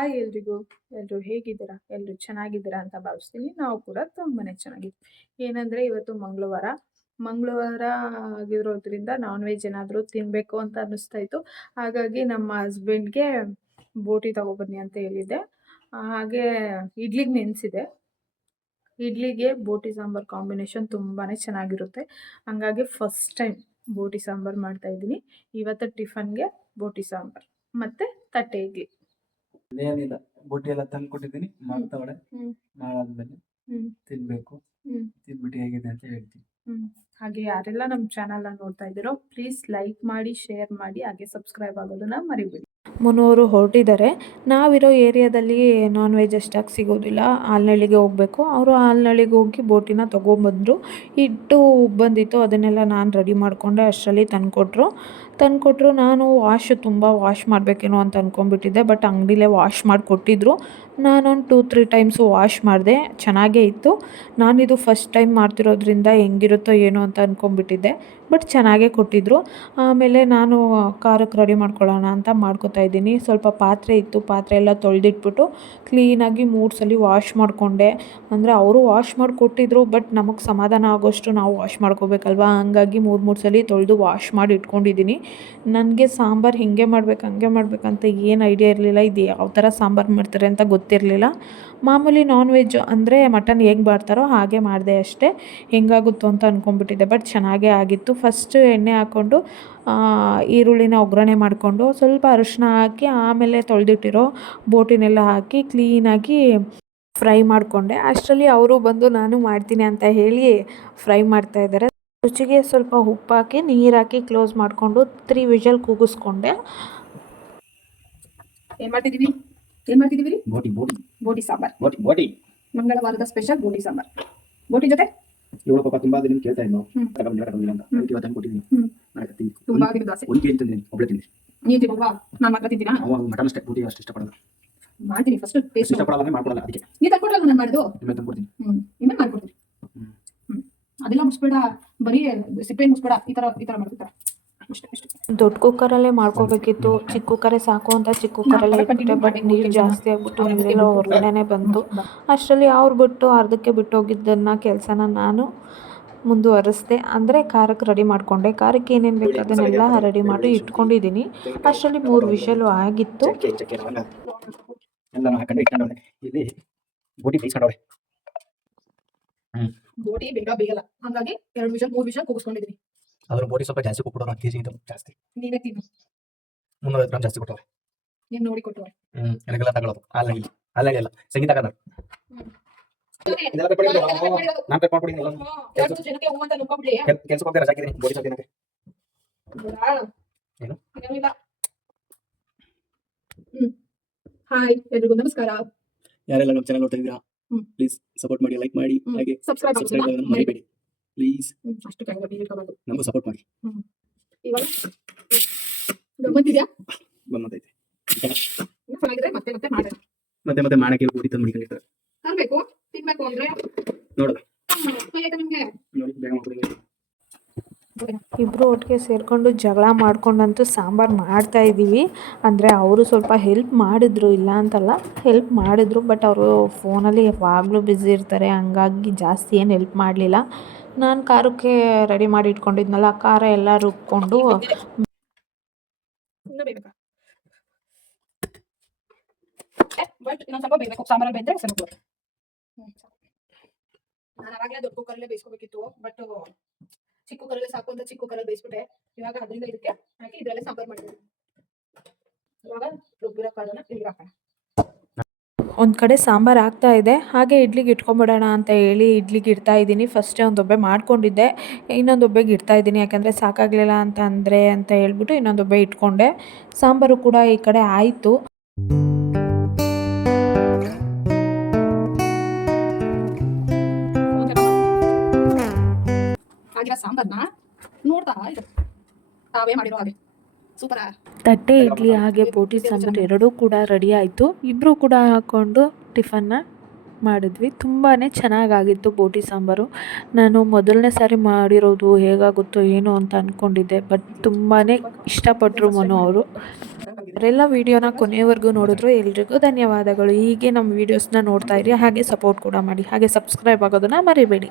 Hi ಎಲ್ರಿಗೂ. ಎಲ್ಲರೂ ಹೇಗಿದ್ದೀರಾ? ಎಲ್ಲರೂ ಚೆನ್ನಾಗಿದ್ದೀರಾ ಅಂತ ಭಾವಿಸ್ತೀನಿ. ನಾವು ಕೂಡ ತುಂಬಾನೇ ಚೆನ್ನಾಗಿದ್ದೀವಿ. ಏನಂದರೆ ಇವತ್ತು ಮಂಗಳವಾರ. ಮಂಗಳವಾರ ಆಗಿರೋದ್ರಿಂದ ನಾನ್ ವೆಜ್ ಏನಾದರೂ ತಿನ್ನಬೇಕು ಅಂತ ಅನ್ನಿಸ್ತಾ ಇತ್ತು. ಹಾಗಾಗಿ ನಮ್ಮ ಹಸ್ಬೆಂಡ್ಗೆ ಬೋಟಿ ತಗೊಬನ್ನಿ ಅಂತ ಹೇಳಿದ್ದೆ. ಹಾಗೆ ಇಡ್ಲಿಗೆ ನೆನೆಸಿದೆ. ಇಡ್ಲಿಗೆ ಬೋಟಿ ಸಾಂಬಾರ್ ಕಾಂಬಿನೇಷನ್ ತುಂಬಾ ಚೆನ್ನಾಗಿರುತ್ತೆ. ಹಂಗಾಗಿ ಫಸ್ಟ್ ಟೈಮ್ ಬೋಟಿ ಸಾಂಬಾರ್ ಮಾಡ್ತಾ ಇದ್ದೀನಿ. ಇವತ್ತು ಟಿಫನ್ಗೆ ಬೋಟಿ ಸಾಂಬಾರ್. ಮತ್ತು ತಟ್ಟೆ ಇಡ್ಲಿ. ಏನಿಲ್ಲ ಬುಟ್ಟಿ ಎಲ್ಲ ತಂದು ಕೊಟ್ಟಿದ್ದೀನಿ ಮಾಡ್ತಾವಳೆ. ಮಾಡಾದ್ಮೇಲೆ. ತಿನ್ಬೇಕು. ತಿನ್ಬಿಟ್ಟು ಹೇಗಿದೆ ಅಂತ ಹೇಳ್ತೀನಿ ಹಾಗೆ ಯಾರೆಲ್ಲ ನಮ್ಮ ಚಾನಲ್ನ ನೋಡ್ತಾ ಇದ್ದೀರೋ ಪ್ಲೀಸ್ ಲೈಕ್ ಮಾಡಿ ಶೇರ್ ಮಾಡಿ ಹಾಗೆ ಸಬ್ಸ್ಕ್ರೈಬ್ ಆಗೋದನ್ನ ಮರಿಬೇಡಿ ಮುನ್ನೂರು ಹೊರಟಿದ್ದಾರೆ. ನಾವಿರೋ ಏರಿಯಾದಲ್ಲಿ ನಾನ್ ವೆಜ್ ಅಷ್ಟಾಗಿ ಸಿಗೋದಿಲ್ಲ. ಆಲ್ನಳ್ಳಿಗೆ ಹೋಗಬೇಕು. ಅವರು ಆಲ್ನಳ್ಳಿಗೆ ಹೋಗಿ ಬೋಟಿನ ತೊಗೊಂಬಂದರು. ಇಟ್ಟು ಬಂದಿತ್ತು. ಅದನ್ನೆಲ್ಲ ನಾನು ರೆಡಿ ಮಾಡಿಕೊಂಡೆ. ಅಷ್ಟರಲ್ಲಿ ತಂದುಕೊಟ್ರು. ತಂದುಕೊಟ್ರು. ನಾನು ವಾಶ್ ತುಂಬ ವಾಶ್ ಮಾಡಬೇಕೇನೋ ಅಂತ ಅಂದ್ಕೊಂಡ್ಬಿಟ್ಟಿದ್ದೆ ಬಟ್ ಅಂಗಡಿಲೇ ವಾಶ್ ಮಾಡಿ ಕೊಟ್ಟಿದ್ರು ನಾನೊಂದು ಟೂ ತ್ರೀ ಟೈಮ್ಸು ವಾಶ್ ಮಾಡಿದೆ. ಚೆನ್ನಾಗೇ ಇತ್ತು. ನಾನಿದು ಫಸ್ಟ್ ಟೈಮ್ ಮಾಡ್ತಿರೋದ್ರಿಂದ ಹೆಂಗಿರುತ್ತೋ ಏನೋ ಅಂತ ಅಂದ್ಕೊಂಡ್ಬಿಟ್ಟಿದ್ದೆ ಬಟ್ ಚೆನ್ನಾಗೇ ಕೊಟ್ಟಿದ್ರು. ಆಮೇಲೆ ನಾನು ಖಾರಕ್ಕೆ ರೆಡಿ ಮಾಡ್ಕೊಳ್ಳೋಣ ಅಂತ ಮಾಡ್ಕೊತಾ ಇದ್ದೀನಿ. ಸ್ವಲ್ಪ ಪಾತ್ರೆ ಇತ್ತು, ಪಾತ್ರೆ ಎಲ್ಲ ತೊಳೆದಿಟ್ಬಿಟ್ಟು ಕ್ಲೀನಾಗಿ ಮೂರು ಸಲ ವಾಶ್ ಮಾಡಿಕೊಂಡೆ. ಅಂದರೆ ಅವರು ವಾಶ್ ಮಾಡಿಕೊಟ್ಟಿದ್ರು ಬಟ್ ನಮಗೆ ಸಮಾಧಾನ ಆಗೋಷ್ಟು ನಾವು ವಾಶ್ ಮಾಡ್ಕೋಬೇಕಲ್ವಾ? ಹಂಗಾಗಿ ಮೂರು ಮೂರು ಸಲ ತೊಳೆದು ವಾಶ್ ಮಾಡಿ ಇಟ್ಕೊಂಡಿದ್ದೀನಿ. ನನಗೆ ಸಾಂಬಾರು ಹಿಂಗೆ ಮಾಡ್ಬೇಕು, ಹಂಗೆ ಮಾಡ್ಬೇಕಂತ ಏನು ಐಡಿಯಾ ಇರಲಿಲ್ಲ. ಇದು ಯಾವ ಥರ ಸಾಂಬಾರು ಮಾಡ್ತಾರೆ ಅಂತ ಗೊತ್ತಿರಲಿಲ್ಲ. ಮಾಮೂಲಿ ನಾನ್ ವೆಜ್ ಅಂದರೆ ಮಟನ್ ಹೇಗೆ ಮಾಡ್ತಾರೋ ಹಾಗೆ ಮಾಡಿದೆ ಅಷ್ಟೇ. ಹೆಂಗಾಗುತ್ತೋ ಅಂತ ಅಂದ್ಕೊಂಡ್ಬಿಟ್ಟಿದ್ದೆ ಬಟ್ ಚೆನ್ನಾಗೇ ಆಗಿತ್ತು. ಫಸ್ಟು ಎಣ್ಣೆ ಹಾಕ್ಕೊಂಡು ಈರುಳ್ಳಿನ ಒಗ್ಗರಣೆ ಮಾಡಿಕೊಂಡು ಸ್ವಲ್ಪ ಅರಿಶಿನ ಹಾಕಿ ಆಮೇಲೆ ತೊಳೆದಿಟ್ಟಿರೋ ಬೋಟಿನೆಲ್ಲ ಹಾಕಿ ಕ್ಲೀನಾಗಿ ಫ್ರೈ ಮಾಡಿಕೊಂಡೆ. ಅಷ್ಟರಲ್ಲಿ ಅವರು ಬಂದು ನಾನು ಮಾಡ್ತೀನಿ ಅಂತ ಹೇಳಿ ಫ್ರೈ ಮಾಡ್ತಾ ಇದ್ದಾರೆ. ರುಚಿಗೆ ಸ್ವಲ್ಪ ಉಪ್ಪು ಹಾಕಿ ನೀರು ಹಾಕಿ ಕ್ಲೋಸ್ ಮಾಡಿಕೊಂಡು ತ್ರೀ ವಿಷಲ್ ಕೂಗಿಸ್ಕೊಂಡೆ. ಏನು ಮಾಡ್ತಿದೀವಿ? ಏನು ಮಾಡ್ತಿದೀವಿ ಬೋಟಿ ಬೋಟಿ. ಬೋಟಿ ಸಾಂಬಾರ್. ಬೋಟಿ ಬೋಟಿ. ಮಂಗಳವಾರದ ಸ್ಪೆಷಲ್ ಬೋಟಿ ಸಾಂಬಾರ್. ಬೋಟಿ ಜೊತೆ? ಇವಳು ಪಾಪ ತುಂಬಾ ದಿನ ಕೇಳ್ತಾ ಇದ್ನು. ತಗೊಂಡಿಲ್ಲ ತಗೊಂಡಿಲ್ಲ ಅಂತ. ಅದಕ್ಕೆ ಇವತ್ತು ಕೊಟ್ಟಿದ್ದೀನಿ. ನಾಳೆ ತಿಂದು ತುಂಬಾ ದಿನ ದಾಸೆ. ಒಂದು ಕೆಜಿ ತಂದಿದ್ದೀನಿ ಒಬ್ಳೆ ತಿಂದಿ ನೀತಿ ತಿನ್ನಲ್ವಾ ನಾನು ಮಾತ್ರ ತಿಂತೀರಾ ಅವ ಮಟನ್ ಅಷ್ಟೇ ಬೋಟಿ ಅಷ್ಟು ಇಷ್ಟಪಡಲ್ಲ. ಮಾಡ್ತೀನಿ ಫಸ್ಟ್ ಟೇಸ್ಟ್ ಇಷ್ಟಪಡಲ್ಲ ಅಂದ್ರೆ ಮಾಡ್ಕೊಡಲ್ಲ ಅದಕ್ಕೆ. ನೀ ತಂದ್ಕೊಡಲ್ಲ ನಾನು ಮಾಡಿದ್ದು? ನಿಮ್ಮೆ ತಂದು ಕೊಡ್ತೀನಿ ಹ್ಮ್ ಇನ್ನೇನ್ ಮಾಡ್ಕೊಡ್ತೀನಿ. ಅದೆಲ್ಲ ಮುಗಿಸ್ಬೇಡ ಬರೀ ಸಿಪ್ಪೆ ಮುಗಿಸ್ಬೇಡ ಈ ತರ ಈ ತರ ಅಷ್ಟೇ ದೊಡ್ಡ ಕುಕ್ಕರಲ್ಲೇ ಮಾಡ್ಕೋಬೇಕಿತ್ತು. ಚಿಕ್ಕ ಕುಕ್ಕರೇ ಸಾಕು ಅಂತ ಚಿಕ್ಕ ಕುಕ್ಕರಲ್ಲೇ ಇಟ್ಬಿಟ್ಟೆ ಬಟ್ ನೀರು ಜಾಸ್ತಿ ಆಗ್ಬಿಟ್ಟು ನೀರೆಲ್ಲ ಹೊರಗಡೆನೆ ಬಂತು. ಅಷ್ಟರಲ್ಲಿ ಅವ್ರು ಬಿಟ್ಟು ಅರ್ಧಕ್ಕೆ ಬಿಟ್ಟು ಹೋಗಿದ್ದನ್ನು ಕೆಲಸನ ನಾನು ಮುಂದುವರಿಸ್ದೆ. ಅಂದರೆ ಖಾರಕ್ಕೆ ರೆಡಿ ಮಾಡಿಕೊಂಡೆ. ಖಾರಕ್ಕೆ ಏನೇನು ಬೇಕು ಅದನ್ನೆಲ್ಲ ರೆಡಿ ಮಾಡಿ ಇಟ್ಕೊಂಡಿದ್ದೀನಿ ಅಷ್ಟರಲ್ಲಿ ಮೂರು ವಿಷಲು ಆಗಿತ್ತು. ಇಲ್ಲಿ ಬೋಟಿ ಬೇಗ ಬೇಗಲ್ಲ. ಹಾಗಾಗಿ ಎರಡು ವಿಷಲ್ ಮೂರು ವಿಷಲ್ ಕೂಗಿಸ್ಕೊಂಡಿದ್ದೀನಿ ಅದ್ರ ಬೋರಿ ಸ್ವಲ್ಪ ಜಾಸ್ತಿ ಕೊಟ್ಬಿಡೋರು ಕೆಜಿ ಇದು ಜಾಸ್ತಿ. ನೀವೇ ತಿನ್ನು. ಮುನ್ನೂರ ಗ್ರಾಮ್ ಜಾಸ್ತಿ ಕೊಟ್ಟವ್ರೆ. ನೀನ್ ನೋಡಿ ಕೊಟ್ಟವ್ರೆ ಹ್ಮ್ ಎನಗೆಲ್ಲ ತಗೊಳ್ಳೋದು. ಹಾಲಾಗಿ ಅಲ್ಲೇ ಅಲ್ಲ ಸಂಗೀತ ಕನ್ನಡ. ಇದೆಲ್ಲ ಕಟ್ ಮಾಡಿ ನಾನು ಕಟ್ ಮಾಡ್ಕೊಡಿ ಎಲ್ಲ ಎರಡು ಜನಕ್ಕೆ ಹೂ ಅಂತ ನುಗ್ಕೊಂಡ್ಬಿಡಿ ಕೆಲಸ ಹೋಗ್ತಾರೆ ರಜಾ ಹಾಕಿದ್ದೀನಿ ಸ್ವಲ್ಪ ಏನು? ಹ್ಮ್. ಹಾಯ್ ಎಲ್ರಿಗೂ ನಮಸ್ಕಾರ. ಯಾರೆಲ್ಲ ನಮ್ಮ ಚಾನಲ್ ನೋಡ್ತಾ ಇದ್ದೀರಾ. ಪ್ಲೀಸ್ ಸಪೋರ್ಟ್ ಮಾಡಿ ಲೈಕ್ ಮಾಡಿ. ಹಾಗೆ ಸಬ್ಸ್ಕ್ರೈಬ್ ಸಬ್ಸ್ಕ್ರೈಬ್ ಮರಿಬೇಡಿ. ಪ್ಲೀಸ್ ಫಸ್ಟ್ ಅಷ್ಟು ಕೈ ಬಡ್ಡಿ ಇಟ್ಕೋಬಾರ್ದು. ನಮಗೂ ಸಪೋರ್ಟ್ ಮಾಡಿ. ಇವಾಗ? ಗಮ್ಮತ್ತಿದ್ಯಾ ಇನ್ನು ಚೆನ್ನಾಗಿದ್ರೆ ಮತ್ತೆ ಮತ್ತೆ ಮಾಡೋಣ ಮತ್ತೆ ಮತ್ತೆ ಮಾಡಕ್ಕೆ ಕೂಡಿ ತಂದು ಮಡಿಕೊಂಡಿರ್ತಾರೆ. ತರಬೇಕು ತಿನ್ಬೇಕು ಅಂದ್ರೆ. ನೋಡು. ಹ್ಮ್, ಆಯ್ತಾ ನಿಮ್ಗೆ ನೋಡಿ ಬೇಗ ಮಾಡ್ಕೊಡಿ ಇಬ್ಬರು ಒಟ್ಟಿಗೆ ಸೇರಿಕೊಂಡು ಜಗಳ ಮಾಡ್ಕೊಂಡಂತೂ ಸಾಂಬಾರು ಮಾಡ್ತಾ ಇದ್ದೀವಿ. ಅಂದರೆ ಅವರು ಸ್ವಲ್ಪ ಹೆಲ್ಪ್ ಮಾಡಿದ್ರು, ಇಲ್ಲ ಅಂತಲ್ಲ ಹೆಲ್ಪ್ ಮಾಡಿದ್ರು ಬಟ್ ಅವರು ಫೋನಲ್ಲಿ ಯಾವಾಗಲೂ ಬ್ಯುಸಿ ಇರ್ತಾರೆ. ಹಂಗಾಗಿ ಜಾಸ್ತಿ ಏನು ಹೆಲ್ಪ್ ಮಾಡಲಿಲ್ಲ. ನಾನು ಖಾರಕ್ಕೆ ರೆಡಿ ಮಾಡಿ ಇಟ್ಕೊಂಡಿದ್ನಲ್ಲ ಖಾರ ಎಲ್ಲ ರುಬ್ಕೊಂಡು. ನಾನು ಆವಾಗಲೇ ದೊಡ್ಡ ಬೇಯಿಸ್ಕೋಬೇಕಿತ್ತು ಬಟ್ ಚಿಕ್ಕ ಕುಕ್ಕರಲ್ಲೇ ಸಾಕು ಅಂತ ಚಿಕ್ಕ ಕುಕ್ಕರಲ್ಲಿ ಬೇಯಿಸ್ಬಿಟ್ಟೆ. ಇವಾಗ ಅದರಿಂದ ಇದಕ್ಕೆ ಹಾಕಿ ಇದರಲ್ಲೇ ಸಾಂಬಾರ್ ಮಾಡ್ತೀನಿ ಇವಾಗ ರುಬ್ಬಿರೋ ಕಾಳನ್ನ ಇಲ್ಲಿಗೆ ಹಾಕೋಣ. ಒಂದು ಕಡೆ ಸಾಂಬಾರ್ ಆಗ್ತಾ ಇದೆ. ಹಾಗೆ ಇಡ್ಲಿಗೆ ಇಟ್ಕೊಂಬಿಡೋಣ ಅಂತ ಹೇಳಿ ಇಡ್ಲಿಗೆ ಇಡ್ತಾ ಇದ್ದೀನಿ. ಫಸ್ಟೇ ಒಂದು ಒಬ್ಬೆ ಮಾಡ್ಕೊಂಡಿದ್ದೆ. ಇನ್ನೊಂದು ಒಬ್ಬೆಗೆ ಇಡ್ತಾ ಇದ್ದೀನಿ. ಯಾಕಂದ್ರೆ ಸಾಕಾಗಲಿಲ್ಲ ಅಂತ ಅಂದರೆ ಅಂತ ಹೇಳ್ಬಿಟ್ಟು ಇನ್ನೊಂದು ಒಬ್ಬೆ ಇಟ್ಕೊಂಡೆ. ಸಾಂಬಾರು ಕೂಡ ಈ ಕಡೆ ಆಯಿತು. ಆಗಿರೋ ಸಾಂಬಾರ್ನ ನೋಡ್ತಾ ಇದ್ರು. ತಾವೇ ಮಾಡಿರೋ ಹಾಗೆ. ಸೂಪರಾ ತಟ್ಟೆ ಇಡ್ಲಿ ಹಾಗೆ ಬೋಟಿ ಸಾಂಬಾರ್ ಎರಡೂ ಕೂಡ ರೆಡಿ ಆಯಿತು. ಇಬ್ಬರು ಕೂಡ ಹಾಕ್ಕೊಂಡು ಟಿಫನ್ನ ಮಾಡಿದ್ವಿ. ತುಂಬಾ ಚೆನ್ನಾಗಾಗಿತ್ತು ಬೋಟಿ ಸಾಂಬಾರು. ನಾನು ಮೊದಲನೇ ಸಾರಿ ಮಾಡಿರೋದು ಹೇಗಾಗುತ್ತೋ ಏನೋ ಅಂತ ಅಂದ್ಕೊಂಡಿದ್ದೆ ಬಟ್ ತುಂಬಾ ಇಷ್ಟಪಟ್ಟರು ಮನು ಅವರು. ಅವರೆಲ್ಲ ವಿಡಿಯೋನ ಕೊನೆಯವರೆಗೂ ನೋಡಿದ್ರು. ಎಲ್ರಿಗೂ ಧನ್ಯವಾದಗಳು. ಹೀಗೆ ನಮ್ಮ ವೀಡಿಯೋಸ್ನ ನೋಡ್ತಾ ಇರಿ. ಹಾಗೆ ಸಪೋರ್ಟ್ ಕೂಡ ಮಾಡಿ. ಹಾಗೆ ಸಬ್ಸ್ಕ್ರೈಬ್ ಆಗೋದನ್ನು ಮರಿಬೇಡಿ.